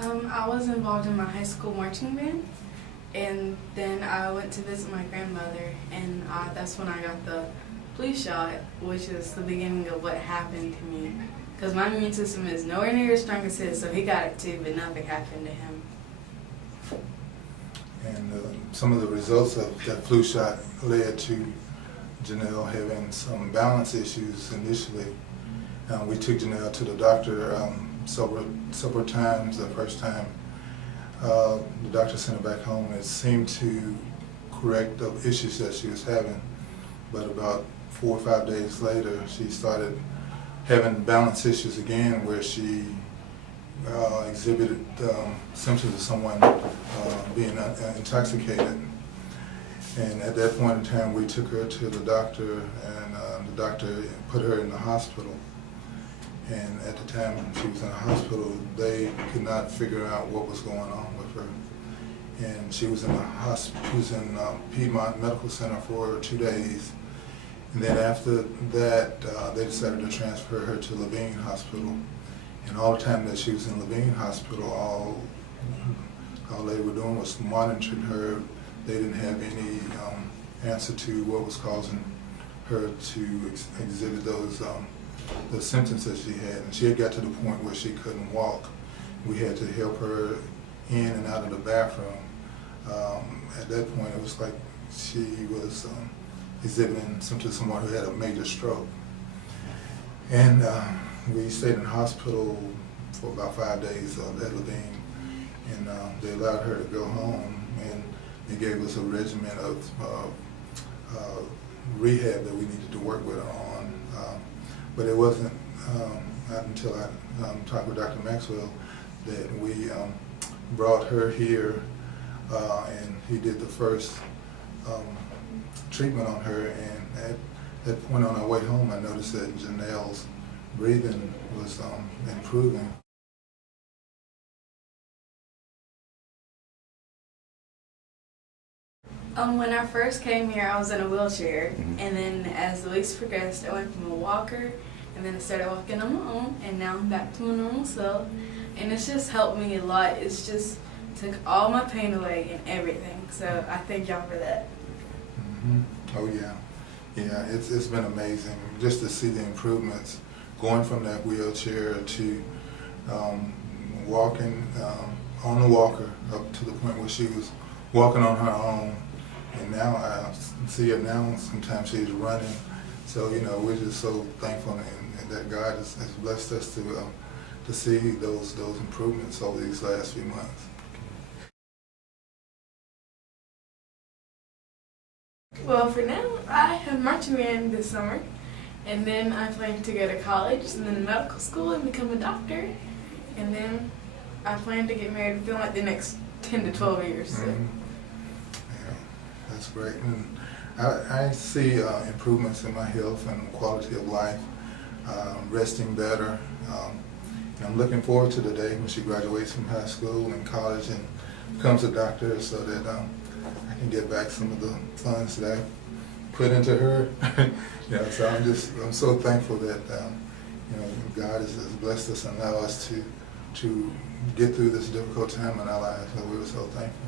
I was involved in my high school marching band, and then I went to visit my grandmother, and that's when I got the flu shot, which is the beginning of what happened to me. Because my immune system is nowhere near as strong as his, so he got it too, but nothing happened to him. And some of the results of that flu shot led to Janelle having some balance issues initially. We took Janelle to the doctor several times. The first time, the doctor sent her back home, and it seemed to correct the issues that she was having. But about 4 or 5 days later, she started having balance issues again, where she exhibited symptoms of someone being intoxicated. And at that point in time, we took her to the doctor, and the doctor put her in the hospital. And at the time she was in the hospital, they could not figure out what was going on with her. And she was in the hospital. She was in Piedmont Medical Center for 2 days. And then after that, they decided to transfer her to Levine Hospital. And all the time that she was in Levine Hospital, all they were doing was monitoring her. They didn't have any answer to what was causing her to exhibit those the symptoms that she had. And she had got to the point where she couldn't walk. We had to help her in and out of the bathroom. At that point, it was like she was exhibiting symptoms of someone who had a major stroke. And we stayed in the hospital for about 5 days at Levine, and they allowed her to go home, and they gave us a regimen of rehab that we needed to work with her on. But it wasn't not until I talked with Dr. Maxwell that we brought her here, and he did the first treatment on her. And at that point on our way home, I noticed that Janelle's breathing was improving. When I first came here, I was in a wheelchair, and then as the weeks progressed, I went from a walker, and then I started walking on my own, and now I'm back to my normal self, and it's just helped me a lot. It's just took all my pain away and everything, so I thank y'all for that. Oh yeah, it's been amazing just to see the improvements, going from that wheelchair to walking on the walker up to the point where she was walking on her own. And now I see her now, sometimes she's running. So, we're just so thankful and that God has blessed us to see those improvements over these last few months. Well, for now, I have marching band this summer, and then I plan to go to college and then medical school and become a doctor, and then I plan to get married within like the next 10 to 12 years. So. That's great. And I see improvements in my health and quality of life, resting better. And I'm looking forward to the day when she graduates from high school and college and becomes a doctor, so that I can get back some of the funds that I put into her. So I'm so thankful that God has blessed us and allowed us to get through this difficult time in our lives. So we were so thankful.